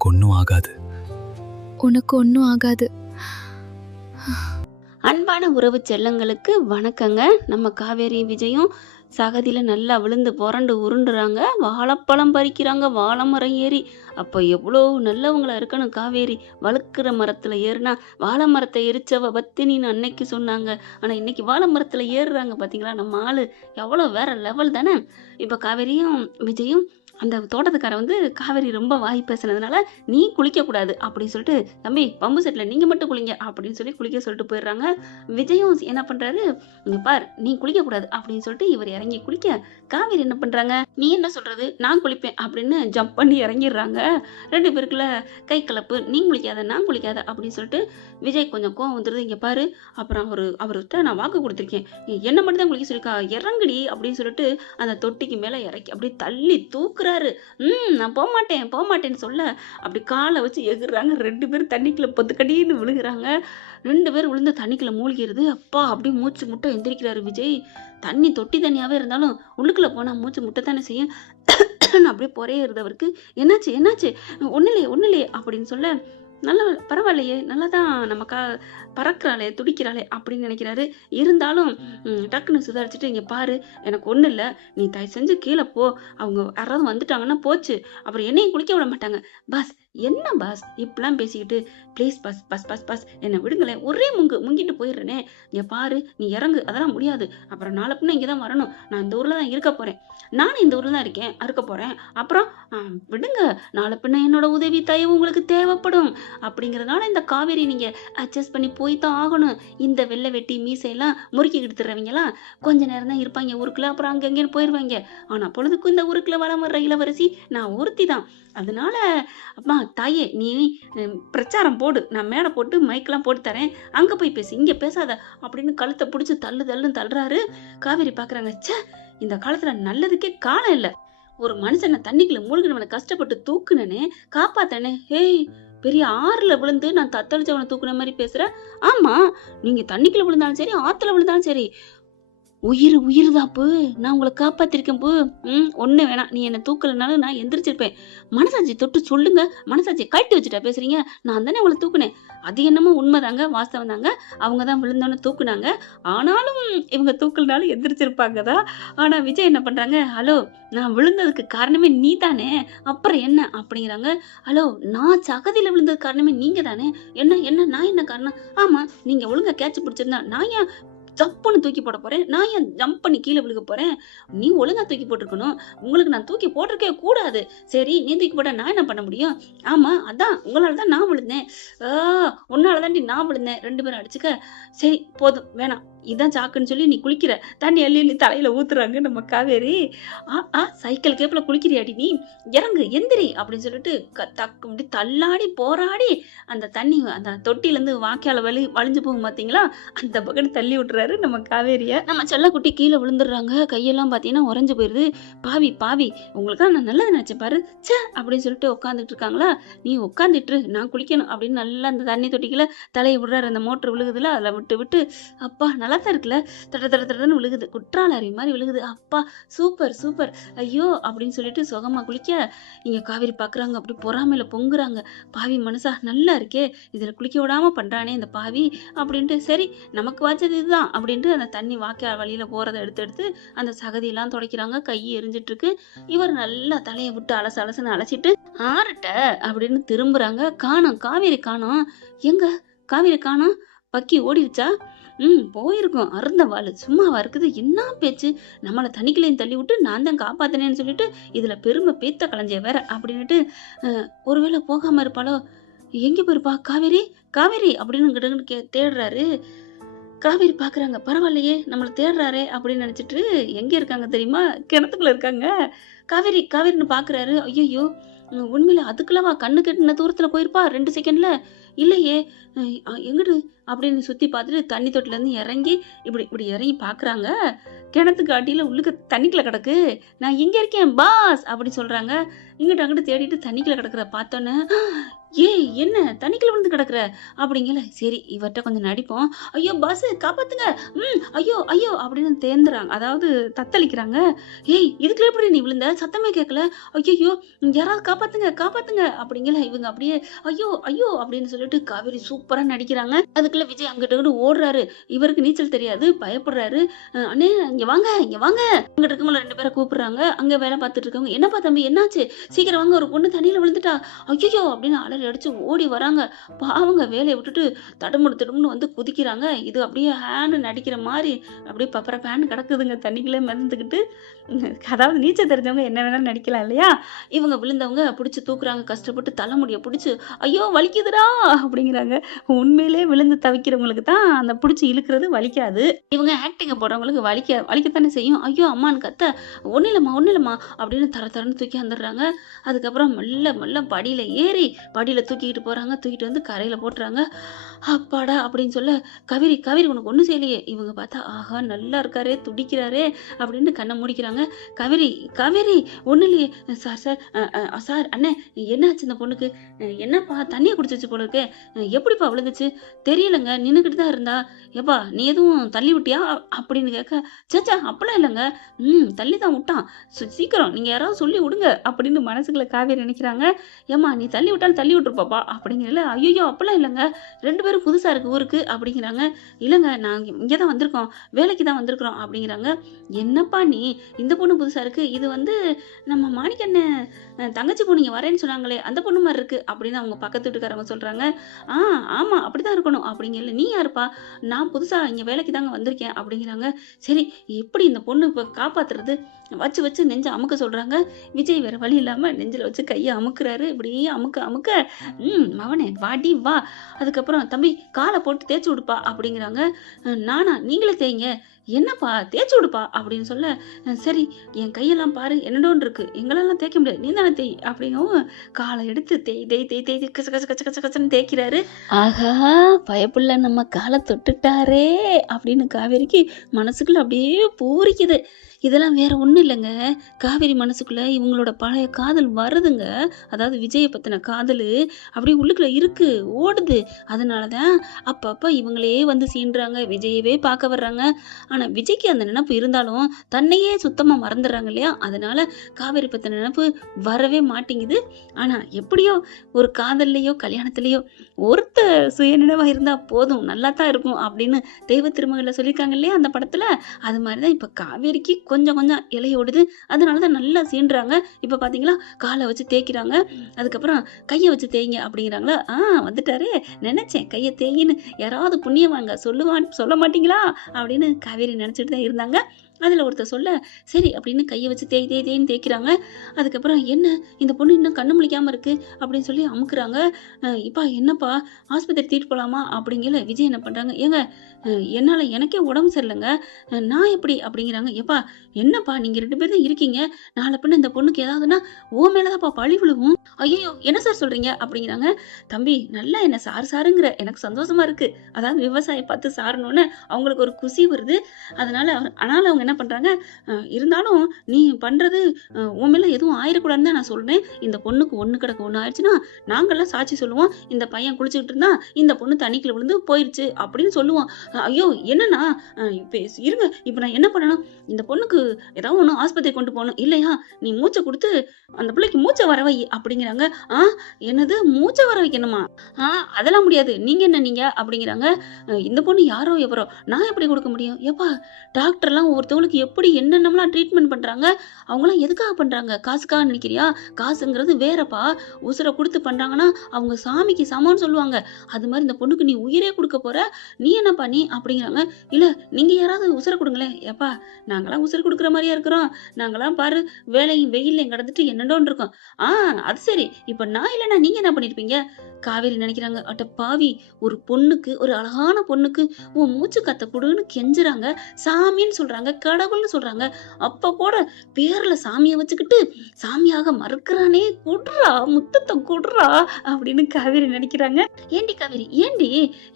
உனக்கு ஒன்றும் ஆகாது. உனக்கு ஒன்றும் ஆகாது. அன்பான உறவு செல்லங்களுக்கு வணக்கங்க. நம்ம காவேரி விஜயும் சகதியில் நல்லா விழுந்து புரண்டு உருண்டுறாங்க. வாழைப்பழம் பறிக்கிறாங்க வாழை மரம் ஏறி. அப்போ எவ்வளோ நல்லவங்களா இருக்கணும் காவேரி. வழுக்கிற மரத்தில் ஏறுனா வாழை மரத்தை எரிச்சவ பத்தினின்னு அன்னைக்கு சொன்னாங்க. ஆனால் இன்னைக்கு வாழை மரத்தில் ஏறுறாங்க பார்த்தீங்களா. நம்ம ஆளு எவ்வளோ வேற லெவல் தானே. இப்போ காவேரியும் விஜயும் அந்த தோட்டத்துக்காரன் காவேரி ரொம்ப வாய் பேசுனதுனால நீ குளிக்கக்கூடாது அப்படின்னு சொல்லிட்டு, தம்பி பம்பு செட்டில் நீங்கள் மட்டும் குளிங்க அப்படின்னு சொல்லி குளிக்க சொல்லிட்டு போயிடுறாங்க. விஜயும் என்ன பண்ணுறாரு, இங்கே பார் நீ குளிக்கக்கூடாது அப்படின்னு சொல்லிட்டு இவர் இறங்கி குளிக்க, காவேரி என்ன பண்ணுறாங்க, நீ என்ன சொல்கிறது நான் குளிப்பேன் அப்படின்னு ஜம்ப் பண்ணி இறங்கிடுறாங்க. ரெண்டு பேருக்குள்ள கை கலப்பு, நீ குளிக்காத நான் குளிக்காத அப்படின்னு சொல்லிட்டு விஜய் கொஞ்சம் கோவம் வந்துடுது. இங்கே பாரு, அப்புறம் அவர்கிட்ட நான் வாக்கு கொடுத்துருக்கேன், என்ன மட்டும் தான் குளிக்க சொல்லியிருக்கா, இறங்குடி அப்படின்னு சொல்லிட்டு அந்த தொட்டிக்கு மேலே இறக்கி அப்படியே தள்ளி தூக்குறாரு. நான் போகமாட்டேன்னு சொல்ல அப்படி காலை வச்சு எகுறாங்க. ரெண்டு பேரும் தண்ணிக்குள்ள பொத்துக்கடின்னு விழுகிறாங்க. ரெண்டு பேரும் விழுந்து தண்ணிக்குள்ள மூழ்கிறது. அப்பா அப்படியே மூச்சு முட்டை எந்திரிக்கிறாரு விஜய். தண்ணி தொட்டி தண்ணியாவே இருந்தாலும் உள்ளுக்குள்ள போனா மூச்சு முட்டை தானே செய்யும். அப்படியே பொறையிறது அவருக்கு. என்னாச்சு ஒன்னும் இல்லையே அப்படின்னு சொல்ல, நல்லா பரவாயில்லையே, நல்லா தான் நமக்கா பறக்கிறாளே துடிக்கிறாளே அப்படின்னு நினைக்கிறாரு. இருந்தாலும் டக்குன்னு சுதாரிச்சுட்டு, இங்கே பாரு எனக்கு ஒன்றும் இல்லை, நீ தயவு செஞ்சு கீழே போ, அவங்க யாராவது வந்துட்டாங்கன்னா போச்சு, அப்புறம் என்னையும் குளிக்க விட மாட்டாங்க. பாஸ் என்ன பாஸ் இப்படிலாம் பேசிக்கிட்டு, please boss boss boss boss என்னை விடுங்களேன், ஒரே முங்கிட்டு போயிடுறேனே, இங்கே பாரு நீ இறங்கு, அதெல்லாம் முடியாது, அப்புறம் நாளை பின்ன இங்கே தான் வரணும், நான் இந்த ஊரில் தான் இருக்க போகிறேன், நானும் இந்த ஊரில் தான் இருக்கேன் இருக்க போகிறேன், அப்புறம் விடுங்க, நாளை பின்ன என்னோட உதவி தயவு உங்களுக்கு தேவைப்படும் அப்படிங்கிறதுனால இந்த காவேரி நீங்கள் அட்ஜஸ்ட் பண்ணி போய் தான் ஆகணும். இந்த வெள்ளை வெட்டி மீசையெல்லாம் முறுக்கி எடுத்துறவங்கலாம் கொஞ்ச நேரம் தான் இருப்பாங்க ஊருக்குள்ள, அப்புறம் அங்கங்கேன்னு போயிடுவாங்க. ஆனால் பொழுதுக்கும் இந்த ஊருக்குள்ள வளம் வர்ற இளவரசி நான் ஒருத்தி தான். அதனால அம்மா தாயே நீ பிரச்சாரம் போடு, நான் மேடை போட்டு மைக்கெல்லாம் போட்டு தரேன், அங்கே போய் பேசு, இங்கே பேசாத அப்படின்னு கழுத்தை பிடிச்சி தள்ளுன்னு தள்ளுறாரு. காவேரி பார்க்குறாங்க, ச்சே இந்த காலத்தில் நல்லதுக்கே காலம் இல்லை. ஒரு மனுஷனை தண்ணிக்குள்ள மூழ்கினவனை கஷ்டப்பட்டு தூக்குனேனே காப்பாத்தனே, ஹேய் பெரிய ஆறுல விழுந்து நான் தத்தளிச்சவனை தூக்குன மாதிரி பேசுற. ஆமா நீங்க தண்ணிக்குள்ள விழுந்தாலும் சரி ஆத்துல விழுந்தாலும் சரி உயிர் தாப்பு, நான் உங்களை காப்பாத்திருக்கேன் போ. ஒண்ணு வேணாம், நீ என்னை தூக்கலனாலும் நான் எந்திரிச்சிருப்பேன். மனசாட்சி தொட்டு சொல்லுங்க, மனசாட்சியை கழட்டி வச்சுட்டா பேசுறீங்க, நான் தானே உங்களை தூக்குனேன். அது என்னமோ உண்மைதாங்க, வாஸ்தவம் தாங்க, அவங்க தான் விழுந்தோன்னு தூக்குனாங்க, ஆனாலும் இவங்க தூக்கலனாலும் எந்திரிச்சிருப்பாங்க தான். ஆனா விஜய் என்ன பண்றாங்க, ஹலோ நான் விழுந்ததுக்கு காரணமே நீ தானே, அப்புறம் என்ன அப்படிங்கிறாங்க. ஹலோ நான் சகதியில விழுந்தது காரணமே நீங்க தானே, என்ன நான் என்ன காரணம், ஆமா நீங்க ஒழுங்கா கேட்ச் பிடிச்சிருந்தா நான் ஏன் ஜம்ப்னு தூக்கி போட போறேன், நான் ஏன் ஜம்ப் பண்ணி கீழே விழுக போறேன், நீ ஒழுங்கா தூக்கி போட்டிருக்கணும், உங்களுக்கு நான் தூக்கி போட்டிருக்கே கூடாது, சரி நீ தூக்கி போட்ட நான் என்ன பண்ண முடியும், ஆமா அதான் உங்களால தான் நான் விழுந்தேன், உன்னாலதாண்டி நான் விழுந்தேன், ரெண்டு பேரும் அடிச்சுக்க, சரி போதும் வேணாம் இதான் சாக்குன்னு சொல்லி நீ குளிக்கிற, தண்ணி அள்ளி தலையில ஊத்துறாங்க நம்ம காவேரி. சைக்கிள் கேப்ல குளிக்கிறியாடி நீ, இறங்கு எந்திரி அப்படின்னு சொல்லிட்டு தக்கு தள்ளாடி போராடி அந்த தண்ணி அந்த தொட்டில இருந்து வாய்க்கால வலிஞ்சு போகும் பாத்தீங்களா, அந்த பக்கம் தள்ளி விட்டுறாரு நம்ம காவேரிய. நம்ம செல்லக்குட்டி கீழே விழுந்துடுறாங்க, கையெல்லாம் பாத்தீங்கன்னா உறைஞ்சு போயிருது. பாவி உங்களுக்கு நான் நல்லது நினைச்சேன் பாரு, சே அப்படின்னு சொல்லிட்டு உட்காந்துட்டு இருக்காங்களா, நீ உட்காந்துட்டு நான் குளிக்கணும் அப்படின்னு நல்லா அந்த தண்ணி தொட்டிக்குள்ள தலையை விடுறாரு. அந்த மோட்டர் விழுகுதுல அதில் விட்டு அப்பா நல்லா தான் இருக்குல்ல, தடன்னு விழுகுது, குற்றால அருவி மாதிரி விழுகுது, அப்பா சூப்பர் ஐயோ அப்படின்னு சொல்லிட்டு சுகமா குளிக்க, இங்க காவேரி பாக்குறாங்க, அப்படி பொறாமையில பொங்குறாங்க. பாவி மனசா நல்லா இருக்கே, இதுல குளிக்க விடாம பண்றானே இந்த பாவி அப்படின்ட்டு, சரி நமக்கு வாச்சது இதுதான் அப்படின்ட்டு அந்த தண்ணி வாய்க்கால் வழியில போறதை எடுத்து அந்த சகதியெல்லாம் துடைக்கிறாங்க. கை எரிஞ்சிட்டு இருக்கு. இவர் நல்லா தலையை விட்டு அலசுன்னு அலசிட்டு ஆறுட்ட அப்படின்னு திரும்புறாங்க. காவேரி காணோம். எங்க காவேரி காணோம், பக்கி ஓடிடுச்சா, போயிருக்கோம், அருந்த வாழு சும்மாவா இருக்குது, என்ன பேச்சு, நம்மளை தண்ணிக்குள்ளேயும் தள்ளி விட்டு நான் தான் காப்பாத்தினேன்னு சொல்லிட்டு இதுல பெருமை பேத்த கலைஞ்ச வேற அப்படின்னுட்டு, ஒருவேளை போகாம இருப்பாளோ, எங்க போயிருப்பா காவேரி அப்படின்னு தேடுறாரு. காவேரி பாக்குறாங்க, பரவாயில்லையே நம்மளை தேடுறாரே அப்படின்னு நினைச்சிட்டு எங்க இருக்காங்க தெரியுமா, கிணத்துக்குள்ள இருக்காங்க. காவேரின்னு பாக்குறாரு. ஐயோ உண்மையில அதுக்குள்ளவா கண்ணு கெட்டின தூரத்துல போயிருப்பா 2 செகண்ட்ல, இல்லையே எங்கிட்டு அப்படின்னு சுத்தி பார்த்துட்டு தண்ணி தொட்டில இருந்து இறங்கி இப்படி இறங்கி பாக்குறாங்க. கிணத்துக்கு அடியில உள்ளுக்கு தண்ணிக்குள்ள கிடக்கு. நான் இங்க இருக்கேன் பாஸ் அப்படி சொல்றாங்க. இங்கிட்ட அங்கிட்ட தேடிட்டு தண்ணிக்குள்ள கிடக்குற பார்த்தோன்னே, ஏய் என்ன தண்ணிக்குள்ள விழுந்து கிடக்குற அப்படிங்கல. சரி இவர்கிட்ட கொஞ்சம் நடிப்போம். ஐயோ பாஸ் காப்பாத்துங்க, ஐயோ அப்படின்னு தேர்ந்துறாங்க, அதாவது தத்தளிக்கிறாங்க. ஏய் இதுக்குள்ள எப்படி நீ விழுந்த, சத்தமே கேட்கல. ஐயையோ! யாராவது காப்பாத்துங்க, காப்பாத்துங்க அப்படிங்கல. இவங்க அப்படியே ஐயோ! ஐயோ! அப்படின்னு சொல்லிட்டு காவேரி சூப்பரா நடிக்கிறாங்க. அதுக்குள்ள விஜய் அங்கிட்டு இங்கிட்டு ஓடுறாரு. இவருக்கு நீச்சல் தெரியாது. பயப்படுறாரு. "அண்ணே இங்க வாங்க, இங்க வாங்க." அங்கிட்டு இருக்கவங்கள 2 பேர கூப்பிடுறாங்க. அங்க வேலை பார்த்துட்டு இருக்கவங்க, "என்னப்பா தம்பி என்னாச்சு? சீக்கிரம் வாங்க, ஒரு பொண்ணு தண்ணீல விழுந்துட்டா." ஐயய்யோ! அப்படின்னு அலறி அடிச்சு ஓடி வராங்க. பாவங்க வேலைய விட்டுட்டு தடுமுன்னு வந்து குதிக்கிறாங்க. இது அப்படியே ஹேன்னு நடிக்கிற மாரி அப்படியே பப்பரப்பேன்னு கிடக்குதுங்க தண்ணிக்குள்ளே மிதந்துக்கிட்டு. அதாவது நீச்சல் தெரிஞ்சவங்க என்ன வேணாலும் நடிக்கலாம் இல்லையா? இவங்க விழுந்தவங்க புடிச்சு தூக்குறாங்க. கஷ்டப்பட்டு தலைமுடிய புடிச்சு, "ஐயோ! வலிக்குதுடா" அப்படிங்கிறாங்க. உண்மையிலே விழுந்து தவிக்கிறவங்களுக்கு தான் அந்த புடிச்சு இழுக்கிறது வலிக்காது. இவங்க ஆக்டிங்க போடுறவங்களுக்கு வலிக்கத்தானே செய்யும். ஐயோ! அம்மான்னு கத்த, "ஒண்ணும் இல்லம்மா, ஒண்ணும் இல்லம்மா" அப்படின்னு தர தரன்னு தூக்கி வந்துடுறாங்க. அதுக்கப்புறம் மெல்ல மெல்ல படியில ஏறி, படியில தூக்கிக்கிட்டு போறாங்க. தூக்கிட்டு வந்து கரையில போட்டுறாங்க. அப்பாடா! அப்படின்னு சொல்ல, "கவிரி, கவிரி உனக்கு ஒண்ணும் செய்யலையே." இவங்க பார்த்தா, ஆஹா! நல்லா இருக்காரே, துடிக்கிறாரே அப்படின்னு கண்ண மூடிக்கிறாங்க. "கவிரி, கவிரி ஒண்ணும் இல்லையே." "சார், சார் சார் அண்ணே என்னாச்சு இந்த பொண்ணுக்கு? என்னப்பா தண்ணிய குடிச்சிருச்சு போல இருக்கே. எப்படிப்பா விழுந்துச்சு?" "தெரியலங்க. நின்னுக்கிட்டு தான் இருந்தா." "ஏப்பா நீ எதுவும் தள்ளி விட்டியா?" அப்படின்னு கேட்க, "ச்சே அப்பலாம் இல்லங்க. தள்ளி தான் விட்டான். சீக்கிரம் நீங்க யாராவது சொல்லி விடுங்க." அப்படின்னு மனசுக்குள்ள காவேரி நினைக்கிறாங்க. "ஏம்மா நீ தள்ளி விட்டாலும் தள்ளி விட்டுருப்பாப்பா." அப்படிங்கிறல, "ஐய்யய்யோ! அப்பலாம் இல்லங்க. 2 பேரும் புதுசா இருக்கு ஊருக்கு." அப்படிங்கிறாங்க. "இல்லங்க நாங்க இங்க தான் வந்திருக்கோம். வேலைக்கு தான் வந்திருக்கிறோம்." அப்படிங்கிறாங்க. "என்னப்பா நீ? இந்த பொண்ணு புதுசா இருக்கு. இது வந்து நம்ம மாணிக்கண்ணு தங்கச்சி பொண்ணு இங்க வரேன்னு சொன்னாங்களே, அந்த பொண்ணு மாரி இருக்கு." அப்படின்னு அவங்க பக்கத்து வீட்டுக்காரவங்க சொல்றாங்க. "ஆ ஆமா அப்படிதான் இருக்கணும்." அப்படிங்கல. "நீ யாருப்பா?" "நான் புதுசா இங்க வேலைக்கு தாங்க வந்திருக்கேன்." அப்படிங்கிறாங்க. சரி எப்படி இந்த பொண்ணு இப்ப காப்பாத்துறது? வச்சு வச்சு நெஞ்ச அமுக்க சொல்றாங்க. விஜய் வேற வழி இல்லாம நெஞ்சில வச்சு கைய அமுக்குறாரு. இப்படியே அமுக்க அமுக்க, மவனே வாடி வா." அதுக்கப்புறம், "தம்பி கால போட்டு தேய்ச்சு விடுப்பா." அப்படிங்கிறாங்க. நானா? நீங்களே தேய்ங்க." "என்னப்பா தேய்ச்சு விடுப்பா." அப்படின்னு சொல்ல, சரி என் கையெல்லாம் பாரு என்னடோன்னு இருக்கு. எங்களெல்லாம் தேய்க்க முடியாது. நீ தானே தேய்." அப்படிங்கவும் கால எடுத்து தேய் தேய் தேய் தேய் தேய் கச்ச கச்ச கச்ச கச்ச கச்சன்னு தேய்க்கிறாரு. ஆஹா! பயப்புள்ள நம்ம கால தொட்டுட்டாரே அப்படின்னு காவேரிக்கு மனசுக்குள்ள அப்படியே பூரிக்குது. இதெல்லாம் வேற ஒண்ணும் இல்லங்க. காவேரி மனசுக்குள்ள இவங்களோட பழைய காதல் வருதுங்க. அதாவது விஜய பத்தின காதலு அப்படியே உள்ளுக்குள்ள இருக்கு, ஓடுது. அதனால தான் அப்பப்ப இவங்களே வந்து சீண்டுறாங்க. விஜயவே பார்க்க வர்றாங்க. ஆனா விஜய்க்கு அந்த நினைப்பு இருந்தாலும், தன்னையே சுத்தமா மறந்துடுறாங்க இல்லையா? அதனால காவேரி பத்தின நினைப்பு வரவே மாட்டேங்குது. ஆனா எப்படியோ ஒரு காதல்லயோ, கல்யாணத்திலயோ ஒருத்தர் சுயநினைவா இருந்தா போதும், நல்லா தான் இருக்கும் அப்படின்னு தெய்வ திருமகள்ல சொல்லியிருக்காங்க இல்லையா அந்த படத்துல? அது மாரி தான் இப்ப காவேரிக்கு கொஞ்சம் கொஞ்சம் இலையோடுது. அதனால தான் நல்லா சீண்டுறாங்க. இப்ப பார்த்தீங்களா, கால வச்சு தேய்க்கிறாங்க. அதுக்கப்புறம் கைய வச்சு தேய்ங்க அப்படிங்கிறாங்களா? வந்துட்டாரே நெனச்சேன் கைய தேய்ன்னு யாராவது புண்ணியவான்ங்க சொல்ல மாட்டீங்களா? அப்படின்னு காவேரி நெனச்சுட்டு தான் இருந்தாங்க. அதுல ஒருத்தர் சொல்ல, சரி அப்படின்னு கைய வச்சு தேய் தேய் தேய்ன்னு தேய்க்கிறாங்க. அதுக்கப்புறம் என்ன இந்த பொண்ணு இன்னும் கண்ணு முழிக்காம இருக்கு அப்படின்னு சொல்லி அமுக்குறாங்க. "எப்பா என்னப்பா ஆஸ்பத்திரி தூக்கிட்டு போலாமா?" அப்படிங்கல. விஜய் என்ன பண்றாங்க, "ஏங்க என்னால எனக்கே உடம்பு சரியில்லங்க. நான் எப்படி?" அப்படிங்கிறாங்க. "எப்பா என்னப்பா நீங்க 2 பேர் தான் இருக்கீங்க. நாள பின்ன இந்த பொண்ணுக்கு ஏதாவதுன்னா உன் மேல தான்ப்பா பழி விழுகும்." "ஐயய்யோ! என்ன சார் சொல்றீங்க?" அப்படிங்கிறாங்க. "தம்பி நல்லா என்ன சாருங்கிற எனக்கு சந்தோஷமா இருக்கு." அதாவது விவசாயி பார்த்து சாரணும்னு அவங்களுக்கு ஒரு குஷி வருது. அதனால ஆனாலும் அவங்க என்ன பண்றாங்க, இருந்தாலும் நீ பண்றது உன் மேல எதுவும் ஆயிரக்கூடாதுன்னு தான் நான் சொல்றேன். இந்த பொண்ணுக்கு ஒண்ணு கிடக்க ஒண்ணு ஆயிடுச்சுன்னா, நாங்கலாம் சாட்சி சொல்லுவோம். இந்த பையன் குளிச்சுக்கிட்டு இருந்தான். இந்த பொண்ணு தண்ணிக்குள்ள விழுந்து போயிருச்சு அப்படின்னு சொல்லுவோம்." "ஐயோ! என்னண்ணா இப்ப இருங்க. இப்ப நான் என்ன பண்ணணும்? இந்த பொண்ணுக்கு ஏதாவது ஒண்ணு ஆஸ்பத்திரி கொண்டு போணும். இல்லையா நீ மூச்ச குடுத்து அந்த பிள்ளைக்கு மூச்ச வர வை." அப்படிங்கிறாங்க. "ஆ என்னது மூச்ச வர வைக்கணுமா? ஆ அதெல்லாம் முடியாது. நீங்க என்ன நீங்க?" அப்படிங்கிறாங்க. இந்த பொண்ணு யாரோ எவரோ நான் எப்படி குடுக்க முடியும்?" "ஏப்பா டாக்டர்லாம் ஒவ்வொருத்தவங்களுக்கு எப்படி என்னென்னலாம் ட்ரீட்மெண்ட் பண்றாங்க. அவங்கலாம் எதுக்காக பண்றாங்க? காசுக்காக நினைக்கிறியா? காசுங்கிறது வேறப்பா. உசுர குடுத்து பண்றாங்கன்னா, அவங்க சாமிக்கு சமம்னு சொல்லுவாங்க. அது மாரி இந்த பொண்ணுக்கு நீ உயிரே குடுக்க போற. நீ என்னப்பா நீ?" அப்படிங்கிறாங்க. "இல்ல நீங்க யாராவது உசுர குடுங்களேன்." "ஏப்பா நாங்கலாம் உசுரு குடுக்குற மாரியா இருக்கிறோம்? நாங்கலாம் பாரு வேலையும் வெயில்லயும் கடந்துட்டு என்னடோன்னு இருக்கோம்." "ஆ அது சரி. இப்ப நான் இல்லன்னா நீங்க என்ன பண்ணியிருப்பீங்க?" காவேரி நினைக்கிறாங்க. அட பாவி! ஒரு பொண்ணுக்கு ஒரு அழகான பொண்ணுக்கு உன் மூச்சு காத்த குடுன்னு கெஞ்சுறாங்க. சாமின்னு சொல்றாங்க, கடவுள்னு சொல்றாங்க. அப்ப கூட பேர்ல சாமிய வச்சுக்கிட்டு, சாமியாக மறுக்கிறானே! குட்றா! முத்தத்த குட்றா! அப்படின்னு காவேரி நெனைக்கிறாங்க. ஏன்டி காவேரி, ஏன்டி?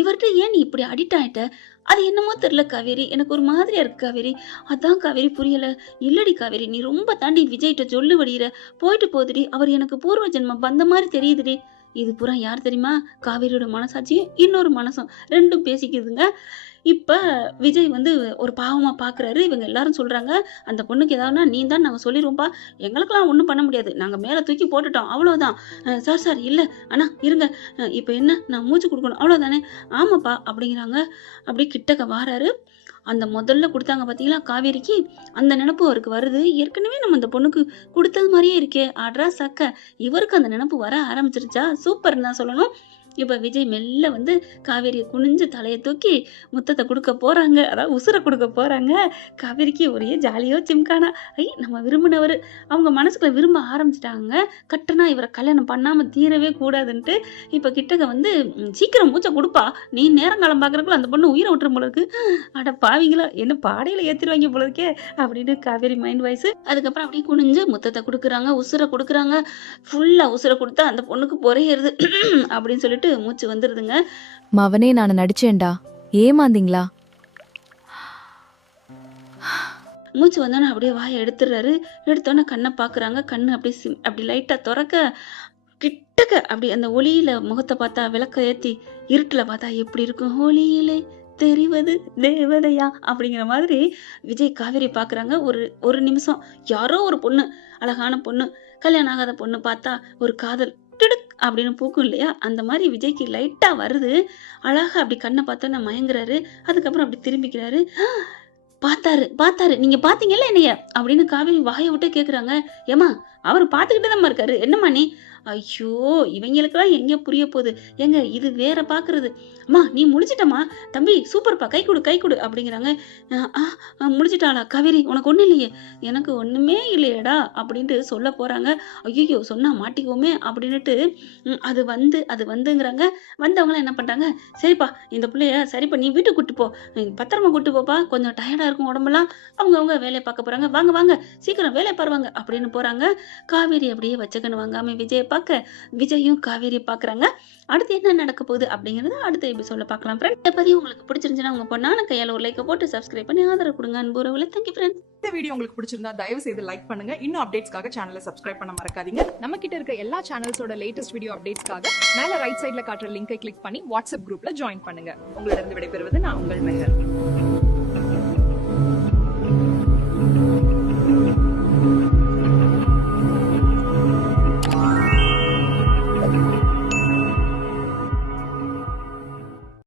இவர்ட்ட ஏன் நீ இப்படி அடிக்ட் ஆயிட்ட? அது என்னமோ தெரியல காவேரி. எனக்கு ஒரு மாதிரியா இருக்கு காவேரி. அதான் காவேரி புரியல. இல்லடி காவேரி, நீ ரொம்ப தாண்டி விஜய்ட்ட ஜொல்லு வடியிற. போயிட்டு போகுதுடி. அவர் எனக்கு பூர்வ ஜென்ம பந்தம் மாரி தெரியுதுடி. இது பூரா யார் தெரியுமா? காவேரியோட மனசாட்சியும், இன்னொரு மனசும் 2ம் பேசிக்குதுங்க. இப்ப விஜய் வந்து ஒரு பாவமா பார்க்குறாரு. இவங்க எல்லாரும் சொல்றாங்க, "அந்த பொண்ணுக்கு ஏதாவதுனா நீ தான் நாங்க சொல்லிருவோம்ப்பா. எங்களுக்கெல்லாம் ஒண்ணும் பண்ண முடியாது. நாங்க மேல தூக்கி போட்டுட்டோம். அவ்வளவுதான். சார் சார் இல்ல. அண்ணா இருங்க. இப்ப என்ன நான் மூச்சு குடுக்கணும். அவ்வளவுதானே?" "ஆமாப்பா" அப்படிங்கிறாங்க. அப்படியே கிட்டக்க வாராரு. அந்த முதல்ல குடுத்தாங்க பார்த்தீங்களா காவேரிக்கு, அந்த நெனப்பு அவருக்கு வருது. ஏற்கனவே நம்ம அந்த பொண்ணுக்கு குடுத்தது மாரியே இருக்கே! அட்ரா சக்க! இவருக்கு அந்த நெனப்பு வர ஆரம்பிச்சுருச்சா? சூப்பர்ன்னு தான் சொல்லணும். இப்ப விஜய் மெல்ல வந்து காவேரிய குனிஞ்சு தலைய தூக்கி முத்தத்த குடுக்க போறாங்க. அதாவது உசுர குடுக்க போறாங்க. காவேரிக்கு ஒரே ஜாலியோ சிம்கானா. நம்ம விரும்பினவரு. அவங்க மனசுக்குள்ள விரும்ப ஆரம்பிச்சுட்டாங்க. கட்டுனா இவர கல்யாணம் பண்ணாம தீரவே கூடாதுன்ட்டு, இப்ப கிட்டக்க வந்து "சீக்கிரம் மூச்ச குடுப்பா. நீ நேரங்காலம் பார்க்கறதுக்குள்ள அந்த பொண்ணு உயிர விட்டுரும் போல இருக்கு." அட பாவிங்களா! என்ன பாடையில ஏத்திருவாய்ங்க போல இருக்கே! அப்படின்னு காவேரி மைண்ட் வாய்ஸ். அதுக்கப்புறம் அப்படியே குனிஞ்சு முத்தத்த குடுக்குறாங்க, உசுர குடுக்குறாங்க. ஃபுல்லா உசுர குடுத்தா அந்த பொண்ணுக்கு பொறையேறுது. அப்படின்னு சொல்லிட்டு மூச்சு வந்துருதுங்க. மவனே நான் நடிச்சேன்டா, ஏமாந்தீங்களா? மூச்சு வந்தோனே அப்படியே வாய எடுத்துடுறாரு. எடுத்தோனே கண்ண பார்க்குறாங்க. கண்ணு அப்படியே அப்படி லைட்டா தொறக்க, கிட்டக்க அப்படி அந்த ஒளியில முகத்த பார்த்தா விளக்க ஏத்தி, இருட்டுல பார்த்தா எப்படி இருக்கும்? "ஒளியிலே தெரிவது தேவதையா" அப்படிங்கிற மாதிரி விஜய் காவேரி பார்க்குறாங்க. ஒரு ஒரு நிமிஷம் யாரோ ஒரு பொண்ணு, அழகான பொண்ணு, கல்யாணம் ஆகாத பொண்ணு பார்த்தா ஒரு காதல் டிடுக் அப்படின்னு பூக்கும் இல்லையா? அந்த மாரி விஜய்க்கு லைட்டா வருது. அழகா அப்படி கண்ண பார்த்தோனே மயங்குறாரு. அதுக்கப்புறம் அப்படி திரும்பிக்கிறாரு. பார்த்தாரு, பார்த்தாரு. "நீங்க பார்த்தீங்கல்ல என்னைய?" அப்படின்னு காவேரி வாய விட்டே கேட்குறாங்க. "ஏம்மா அவரு பார்த்துக்கிட்டு தாம்மா இருக்காரு. என்னம்மா நீ?" ஐயோ! இவைங்களுக்கெல்லாம் எங்க புரிய போது. ஏங்க இது வேற பார்க்குறது. "அம்மா நீ முழிச்சிட்டம்மா. தம்பி சூப்பர்ப்பா. கை குடு, கை குடு" அப்படிங்கிறாங்க. "அ ஆ முழிச்சிட்டாளா? காவேரி உனக்கு ஒண்ணும் இல்லையே?" "எனக்கு ஒண்ணுமே இல்லையேடா" அப்படின்ட்டு சொல்ல போறாங்க. ஐய்யய்யோ! சொன்னா மாட்டிக்குவோமே அப்படின்னுட்டு அது வந்துங்கிறாங்க. வந்தவங்கலாம் என்ன பண்றாங்க, "சரிப்பா இந்த புள்ளைய சரி பண்ணி வீட்டுக்கு கூட்டு போ. பத்திரமா கூட்டு போப்பா. கொஞ்சம் டயர்டா இருக்கும் உடம்பெல்லாம்." அவங்கவங்க வேலைய பார்க்க போறாங்க. "வாங்க, வாங்க சீக்கிரம் வேலைய பாரு வாங்க" அப்படின்னு போறாங்க. காவேரி அப்படியே வச்சக்கன்னு வாங்காம விஜய பார்க்க, விஜயும் காவேரிய பார்க்குறாங்க. அடுத்து என்ன நடக்க போகுது அப்படிங்கிறத அடுத்த எபிசோட்ல பார்க்கலாம் ஃப்ரெண்ட்ஸ். இந்த பதிவு உங்களுக்கு பிடிச்சிருந்துச்சுன்னா உங்க பொண்ணான கையால ஒரு லைக்க போட்டு சப்ஸ்கிரைப் பண்ணி ஆதரவு கொடுங்க. அன்பு உறவுகளே. Thank you friends. இந்த வீடியோ உங்களுக்கு பிடிச்சிருந்தா தயவு செய்து லைக் பண்ணுங்க. இன்னும் அப்டேட்ஸ்க்காக சேனலை சப்ஸ்கிரைப் பண்ண மறக்காதீங்க. நம்ம கிட்ட இருக்க எல்லா சேனல்ஸோட லேட்டஸ்ட் வீடியோ அப்டேட்ஸ்க்காக மேல ரைட் சைடுல காட்டுற லிங்கை கிளிக் பண்ணி வாட்ஸ்அப் குரூப்ல ஜாயின் பண்ணுங்க. உங்களிடம் விடைபெறுவது நான் உங்கள் மெஹர்.